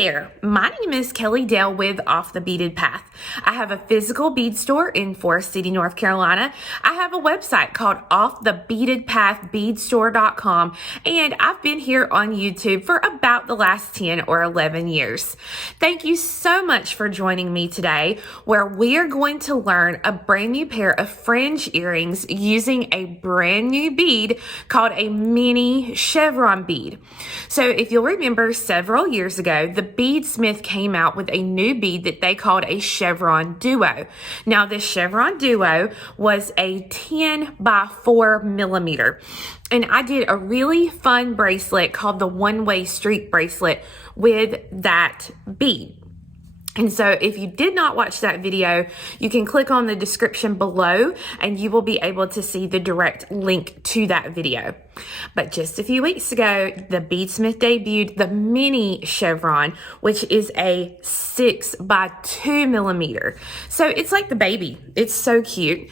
there, my name is Kelly Dale with Off the Beaded Path. I have a physical bead store in Forest City, North Carolina. I have a website called offthebeadedpathbeadstore.com, and I've been here on YouTube for about the last 10 or 11 years. Thank you so much for joining me today, where we are going to learn a brand new pair of fringe earrings using a brand new bead called a mini chevron bead. So if you'll remember, several years ago, the BeadSmith came out with a new bead that they called a Chevron Duo. Now, this Chevron Duo was a 10 by 4 millimeter. And I did a really fun bracelet called the one-way streak bracelet with that bead. And so if you did not watch that video, you can click on the description below and you will be able to see the direct link to that video. But just a few weeks ago, the BeadSmith debuted the mini chevron, which is a 6 by 2 millimeter. So it's like the baby. It's so cute.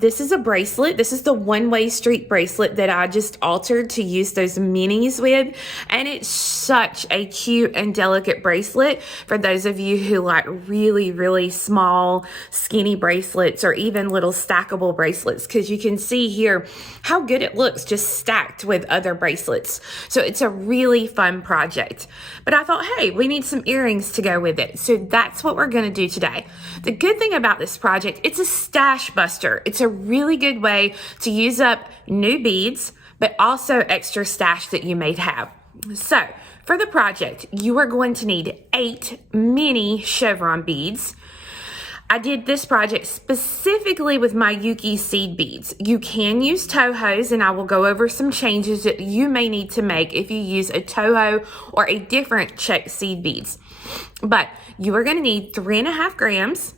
This is a bracelet. This is the one-way streak bracelet that I just altered to use those minis with. And it's such a cute and delicate bracelet for those of you who like really, really small, skinny bracelets or even little stackable bracelets, because you can see here how good it looks just stacked with other bracelets. So it's a really fun project. But I thought, hey, we need some earrings to go with it. So that's what we're going to do today. The good thing about this project, it's a stash buster. It's a really good way to use up new beads, but also extra stash that you may have. So for the project, you are going to need 8 mini chevron beads. I did this project specifically with Miyuki Seed Beads. You can use Tohos, and I will go over some changes that you may need to make if you use a Toho or a different check seed beads. But you are going to need 3.5 grams.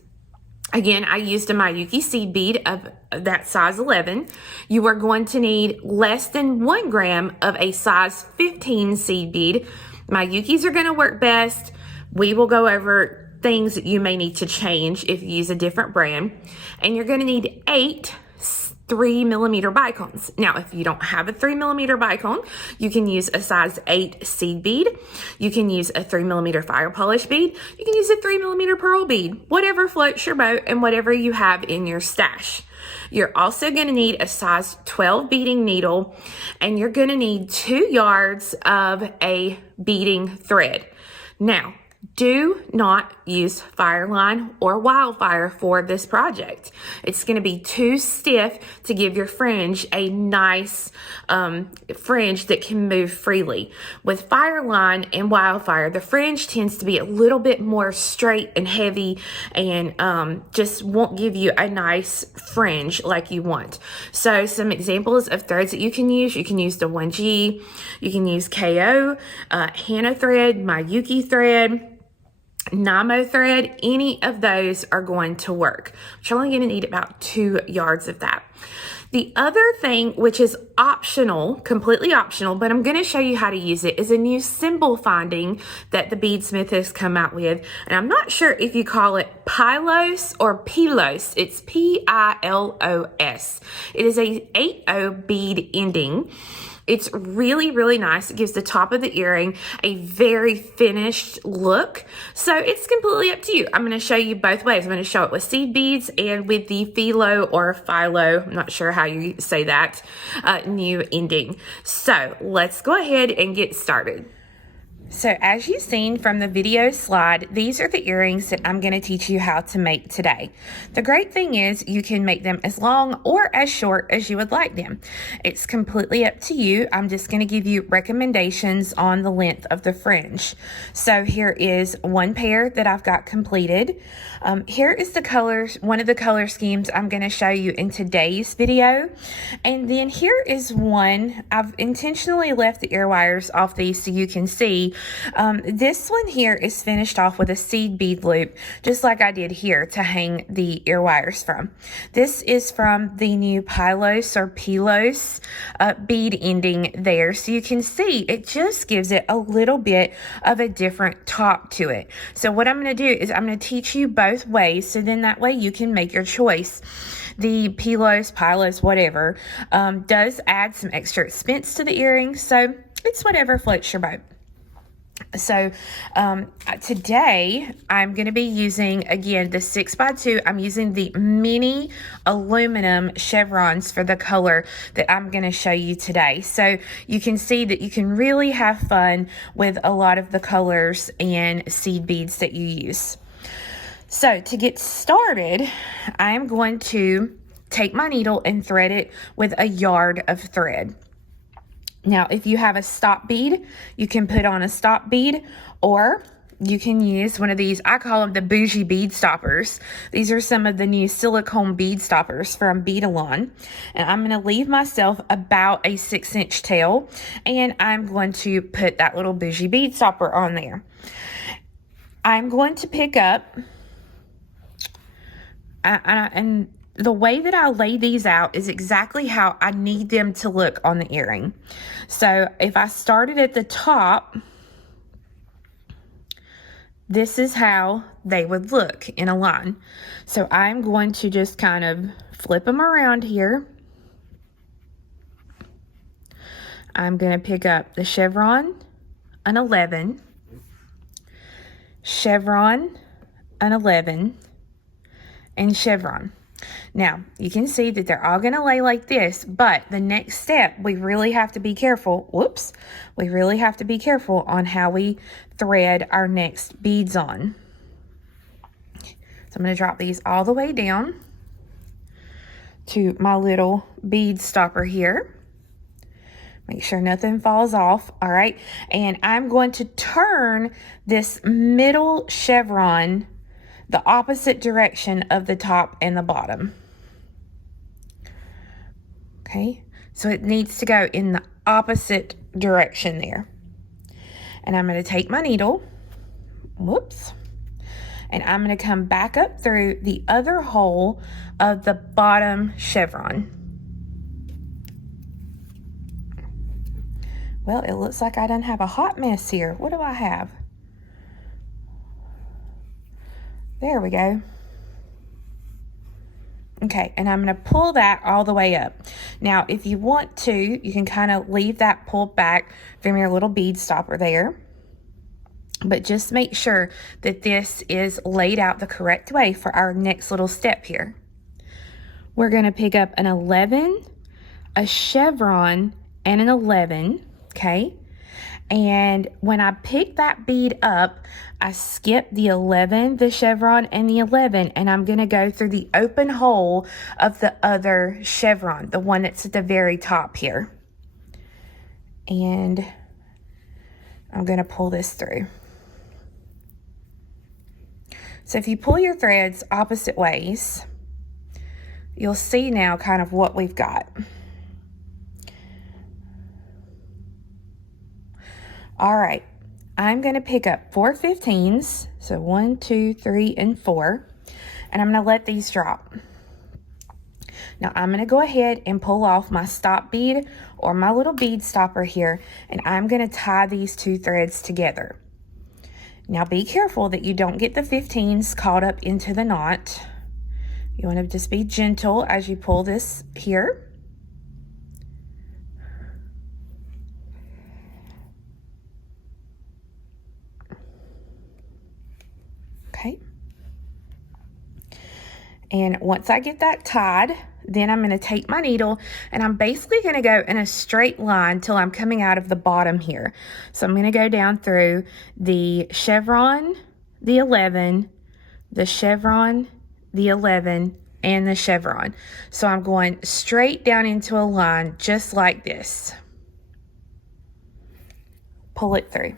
Again, I used a Miyuki seed bead of that size 11. You are going to need less than 1 gram of a size 15 seed bead. Miyukis are going to work best. We will go over things that you may need to change if you use a different brand. And you're going to need 8 3 millimeter Bicones. Now, if you don't have a 3 millimeter Bicone, you can use a size 8 seed bead. You can use a 3 millimeter fire polish bead. You can use a 3 millimeter pearl bead, whatever floats your boat and whatever you have in your stash. You're also going to need a size 12 beading needle, and you're going to need 2 yards of a beading thread. Now, do not use Fireline or Wildfire for this project. It's going to be too stiff to give your fringe a nice fringe that can move freely. With Fireline and Wildfire, the fringe tends to be a little bit more straight and heavy and just won't give you a nice fringe like you want. So some examples of threads that you can use the 1G, you can use KO, Hana thread, Miyuki thread, Namo thread. Any of those are going to work. You're only going to need about 2 yards of that. The other thing, which is optional, completely optional, but I'm going to show you how to use it, is a new symbol finding that the BeadSmith has come out with. And I'm not sure if you call it Pilos or Pilos. It's P-I-L-O-S. It is a 8-0 bead ending. It's really, really nice. It gives the top of the earring a very finished look. So it's completely up to you. I'm going to show you both ways. I'm going to show it with seed beads and with the philo or philo, I'm not sure how you say that, new ending. So let's go ahead and get started. So as you've seen from the video slide, these are the earrings that I'm going to teach you how to make today. The great thing is you can make them as long or as short as you would like them. It's completely up to you. I'm just going to give you recommendations on the length of the fringe. So here is one pair that I've got completed. Here is the colors, one of the color schemes I'm going to show you in today's video. And then here is one. I've intentionally left the ear wires off these so you can see. This one here is finished off with a seed bead loop, just like I did here to hang the ear wires from. This is from the new Pilos or Pilos bead ending there. So you can see it just gives it a little bit of a different top to it. So what I'm going to do is I'm going to teach you both ways, so then that way you can make your choice. The Pilos, whatever, does add some extra expense to the earrings, so it's whatever floats your boat. So today I'm going to be using, again, the 6x2. I'm using the mini aluminum chevrons for the color that I'm going to show you today. So you can see that you can really have fun with a lot of the colors and seed beads that you use. So to get started, I'm going to take my needle and thread it with a yard of thread. Now, if you have a stop bead, you can put on a stop bead, or you can use one of these. I call them the bougie bead stoppers. These are some of the new silicone bead stoppers from Beading. And I'm going to leave myself about a 6-inch tail, and I'm going to put that little bougie bead stopper on there. I'm going to pick up, and the way that I lay these out is exactly how I need them to look on the earring. So if I started at the top, this is how they would look in a line. So I'm going to just kind of flip them around here. I'm going to pick up the chevron, an 11, chevron, an 11, and chevron. Now, you can see that they're all going to lay like this, but the next step, we really have to be careful. Whoops. We really have to be careful on how we thread our next beads on. So I'm going to drop these all the way down to my little bead stopper here. Make sure nothing falls off. All right. And I'm going to turn this middle chevron the opposite direction of the top and the bottom. Okay, so it needs to go in the opposite direction there. And I'm going to take my needle, whoops, and I'm going to come back up through the other hole of the bottom chevron. Well, it looks like I done have a hot mess here. What do I have? There we go. Okay, and I'm going to pull that all the way up. Now, if you want to, you can kind of leave that pulled back from your little bead stopper there. But just make sure that this is laid out the correct way for our next little step here. We're going to pick up an 11, a chevron, and an 11, okay? And when I pick that bead up, I skip the 11, the chevron, and the 11, and I'm going to go through the open hole of the other chevron, the one that's at the very top here. And I'm going to pull this through. So if you pull your threads opposite ways, you'll see now kind of what we've got. All right, I'm going to pick up 4 15s, so 1, 2, 3, and 4, and I'm going to let these drop. Now I'm going to go ahead and pull off my stop bead or my little bead stopper here, and I'm going to tie these 2 threads together. Now be careful that you don't get the 15s caught up into the knot. You want to just be gentle as you pull this here. Okay. And once I get that tied, then I'm going to take my needle and I'm basically going to go in a straight line till I'm coming out of the bottom here. So I'm going to go down through the chevron, the 11, the chevron, the 11, and the chevron. So I'm going straight down into a line just like this. Pull it through.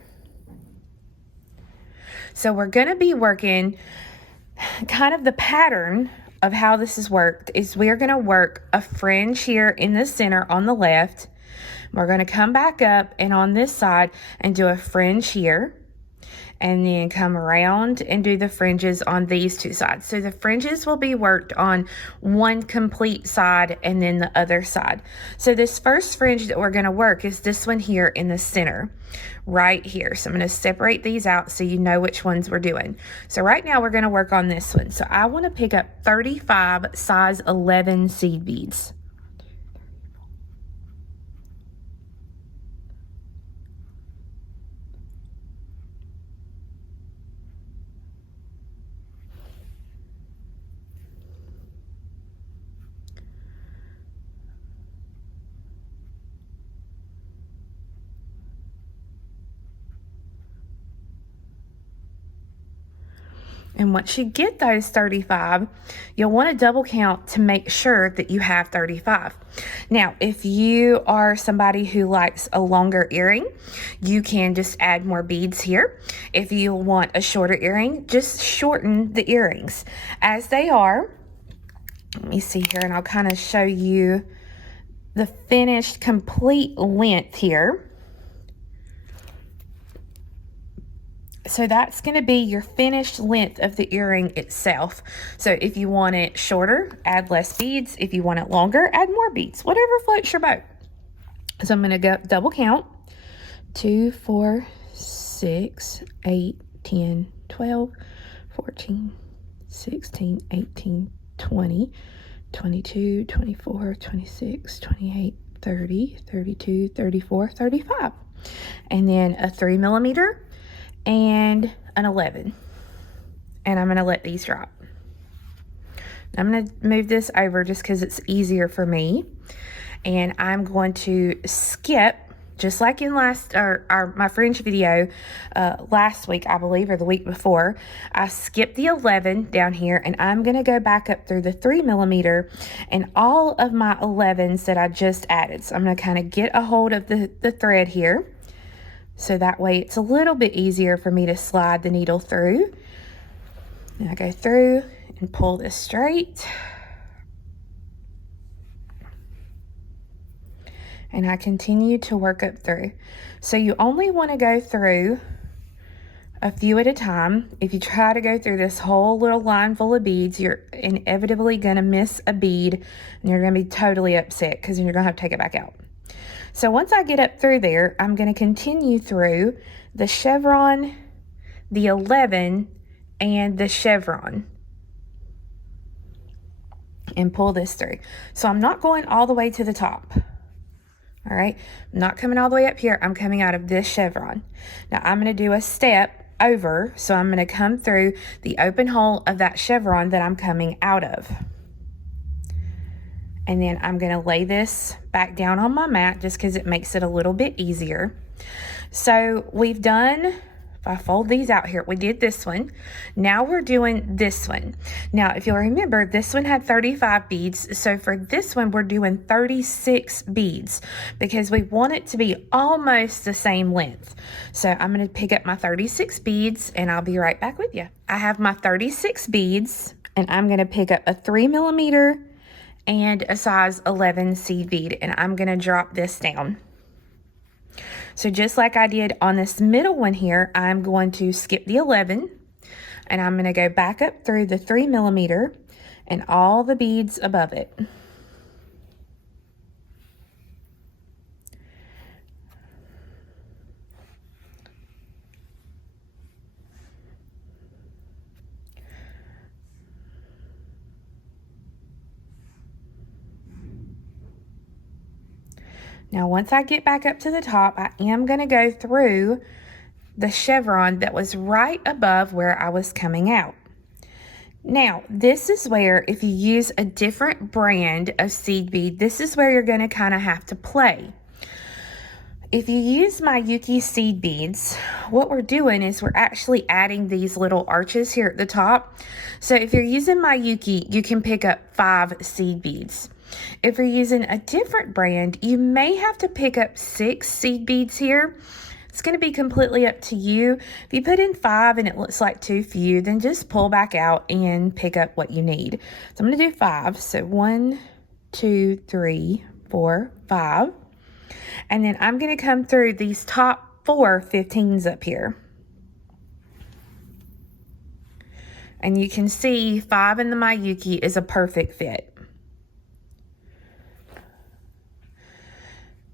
So we're going to be working kind of the pattern of how this is worked is we're going to work a fringe here in the center on the left. We're going to come back up and on this side and do a fringe here, and then come around and do the fringes on these 2 sides. So the fringes will be worked on one complete side and then the other side. So this first fringe that we're going to work is this one here in the center right here. So I'm going to separate these out so you know which ones we're doing. So right now we're going to work on this one. So I want to pick up 35 size 11 seed beads. And once you get those 35, you'll want to double count to make sure that you have 35. Now, if you are somebody who likes a longer earring, you can just add more beads here. If you want a shorter earring, just shorten the earrings as they are. Let me see here, and I'll kind of show you the finished complete length here. So that's going to be your finished length of the earring itself. So if you want it shorter, add less beads. If you want it longer, add more beads. Whatever floats your boat. So I'm going to go double count. 2, 4, 6, 8, 10, 12, 14, 16, 18, 20, 22, 24, 26, 28, 30, 32, 34, 35. And then a 3 millimeter and an 11. And I'm going to let these drop. I'm going to move this over just because it's easier for me. And I'm going to skip, just like in my Fringe video last week, I believe, or the week before, I skipped the 11 down here, and I'm going to go back up through the 3 millimeter and all of my 11s that I just added. So I'm going to kind of get a hold of the thread here. So that way it's a little bit easier for me to slide the needle through. And I go through and pull this straight. And I continue to work up through. So you only want to go through a few at a time. If you try to go through this whole little line full of beads, you're inevitably going to miss a bead, and you're going to be totally upset because then you're going to have to take it back out. So once I get up through there, I'm going to continue through the chevron, the 11, and the chevron, and pull this through. So I'm not going all the way to the top. All right, I'm not coming all the way up here. I'm coming out of this chevron. Now I'm going to do a step over. So I'm going to come through the open hole of that chevron that I'm coming out of. And then I'm going to lay this back down on my mat just because it makes it a little bit easier. So we've done, if I fold these out here, we did this one. Now we're doing this one. Now, if you'll remember, this one had 35 beads. So for this one, we're doing 36 beads because we want it to be almost the same length. So I'm going to pick up my 36 beads and I'll be right back with you. I have my 36 beads and I'm going to pick up a 3 millimeter and a size 11 seed bead, and I'm going to drop this down. So just like I did on this middle one here, I'm going to skip the 11, and I'm going to go back up through the 3 millimeter and all the beads above it. Now, once I get back up to the top, I am going to go through the chevron that was right above where I was coming out. Now, this is where, if you use a different brand of seed bead, this is where you're going to kind of have to play. If you use Miyuki Seed Beads, what we're doing is we're actually adding these little arches here at the top. So if you're using Miyuki, you can pick up 5 seed beads. If you're using a different brand, you may have to pick up 6 seed beads here. It's going to be completely up to you. If you put in 5 and it looks like too few, then just pull back out and pick up what you need. So I'm going to do 5. So 1, 2, 3, 4, 5. And then I'm going to come through these top 4 15s up here. And you can see 5 in the Miyuki is a perfect fit.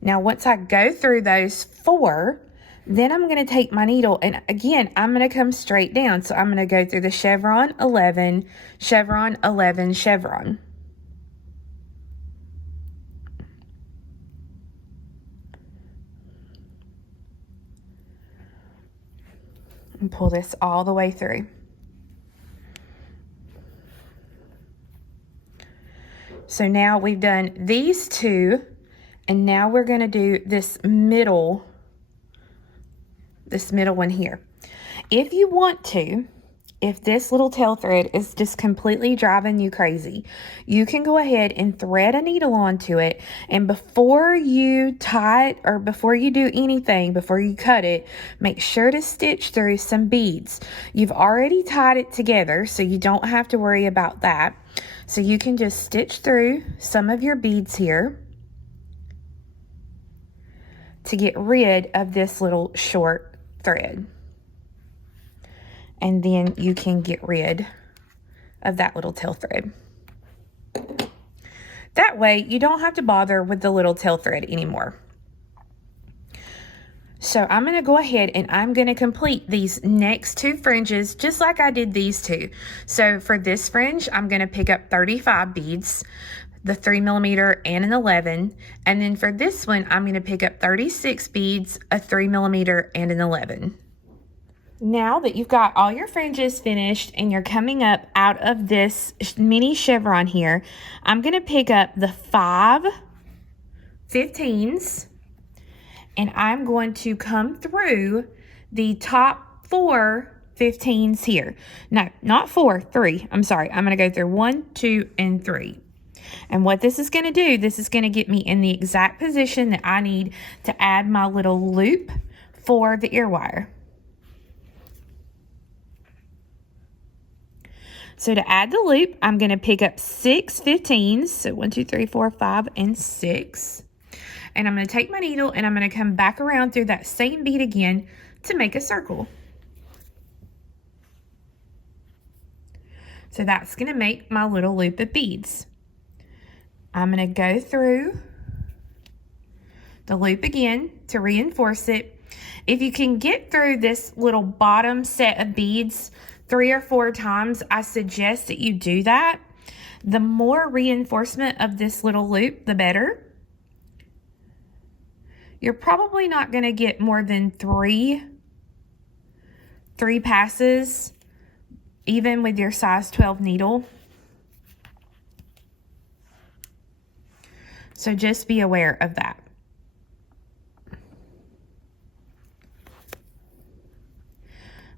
Now, once I go through those 4, then I'm going to take my needle, and again, I'm going to come straight down. So I'm going to go through the chevron 11, chevron 11, chevron. And pull this all the way through. So now we've done these 2. And now we're going to do this middle one here. If you want to, if this little tail thread is just completely driving you crazy, you can go ahead and thread a needle onto it, and before you tie it or before you do anything, before you cut it, make sure to stitch through some beads. You've already tied it together, so you don't have to worry about that. So you can just stitch through some of your beads here to get rid of this little short thread. And then you can get rid of that little tail thread. That way you don't have to bother with the little tail thread anymore. So I'm going to go ahead and I'm going to complete these next two fringes just like I did these two. So for this fringe, I'm going to pick up 35 beads, the 3mm and an 11. And then for this one, I'm going to pick up 36 beads, a 3mm and an 11. Now that you've got all your fringes finished and you're coming up out of this mini chevron here, I'm going to pick up the 5 15s and I'm going to come through the top 4 15s here. No, not 4, 3. I'm sorry. I'm going to go through 1, 2, and 3. And what this is going to do, this is going to get me in the exact position that I need to add my little loop for the ear wire. So to add the loop, I'm going to pick up 6 15s. So 1, 2, 3, 4, 5, and 6. And I'm going to take my needle and I'm going to come back around through that same bead again to make a circle. So that's going to make my little loop of beads. I'm going to go through the loop again to reinforce it. If you can get through this little bottom set of beads 3 or 4 times, I suggest that you do that. The more reinforcement of this little loop, the better. You're probably not going to get more than 3 passes, even with your size 12 needle. So just be aware of that.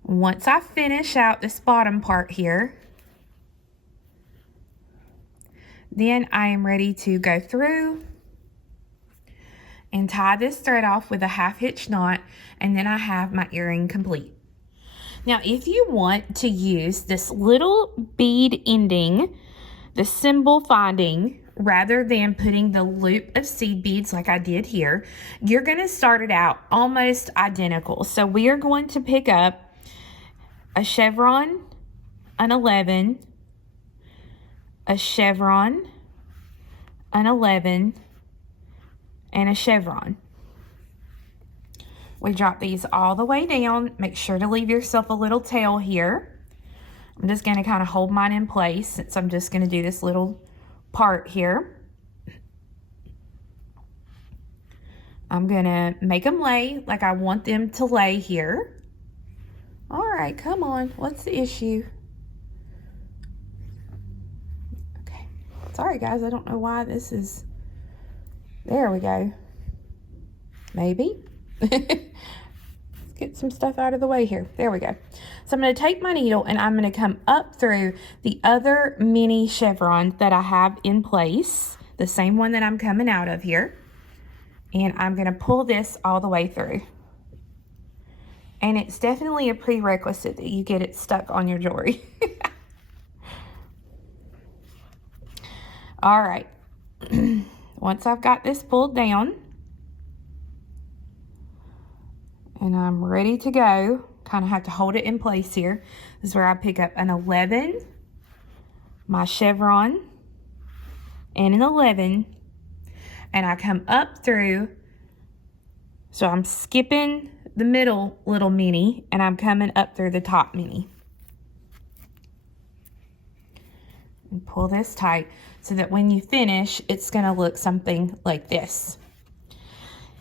Once I finish out this bottom part here, then I am ready to go through and tie this thread off with a 1/2 hitch knot, and then I have my earring complete. Now, if you want to use this little bead ending, the symbol finding, rather than putting the loop of seed beads like I did here, you're going to start it out almost identical. So we are going to pick up a chevron, an 11, a chevron, an 11, and a chevron. We drop these all the way down. Make sure to leave yourself a little tail here. I'm just going to kind of hold mine in place since I'm just going to do this little part here. I'm going to make them lay like I want them to lay here. All right, come on. What's the issue? Okay. Sorry, guys. I don't know why this is... There we go. Maybe. Let's get some stuff out of the way here. There we go. So I'm going to take my needle and I'm going to come up through the other mini chevron that I have in place. The same one that I'm coming out of here. And I'm going to pull this all the way through. And it's definitely a prerequisite that you get it stuck on your jewelry. All right. Once I've got this pulled down and I'm ready to go, kind of have to hold it in place here. This is where I pick up an 11, my chevron, and an 11, and I come up through. So I'm skipping the middle little mini and I'm coming up through the top mini. And pull this tight so that when you finish, it's going to look something like this.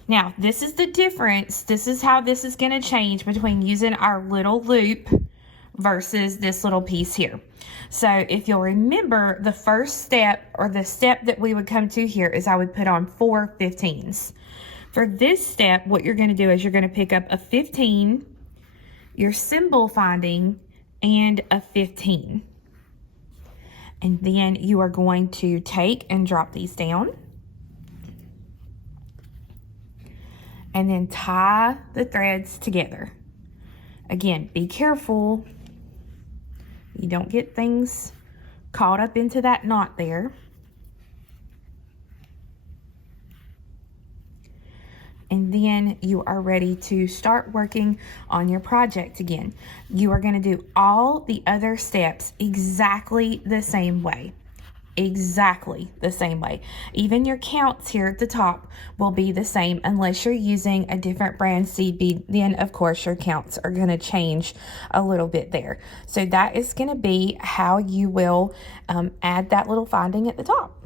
Now, this is the difference. This is how this is going to change between using our little loop versus this little piece here. So if you'll remember, the first step, or the step that we would come to here, is I would put on 4 15s. For this step, what you're going to do is you're going to pick up a 15, your symbol finding, and a 15. And then you are going to take and drop these down. And then tie the threads together. Again, be careful. You don't get things caught up into that knot there. And then you are ready to start working on your project again. You are going to do all the other steps exactly the same way. Exactly the same way. Even your counts here at the top will be the same unless you're using a different brand seed bead. Then of course your counts are going to change a little bit there. So that is going to be how you will add that little finding at the top.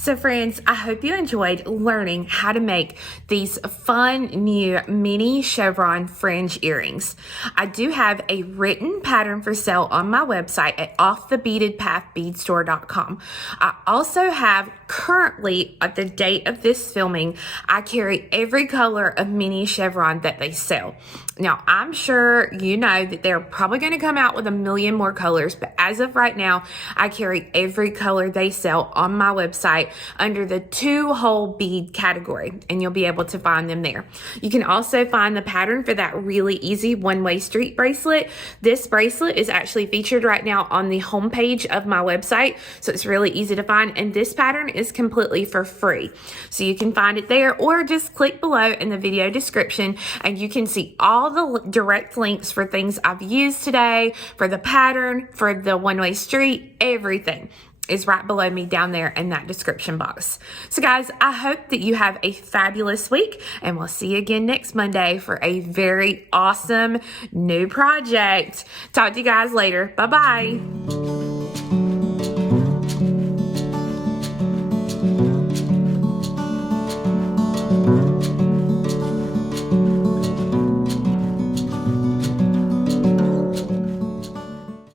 So friends, I hope you enjoyed learning how to make these fun new mini chevron fringe earrings. I do have a written pattern for sale on my website at offthebeadedpathbeadstore.com. I also have currently, at the date of this filming, I carry every color of mini chevron that they sell. Now, I'm sure you know that they're probably going to come out with a million more colors, but as of right now, I carry every color they sell on my website under the 2-hole bead category, and you'll be able to find them there. You can also find the pattern for that really easy one-way street bracelet. This bracelet is actually featured right now on the homepage of my website, so it's really easy to find, and this pattern is completely for free. So you can find it there, or just click below in the video description, and you can see all the direct links for things I've used today, for the pattern, for the one-way street, everything is right below me down there in that description box. So guys, I hope that you have a fabulous week, and we'll see you again next Monday for a very awesome new project. Talk to you guys later. Bye-bye.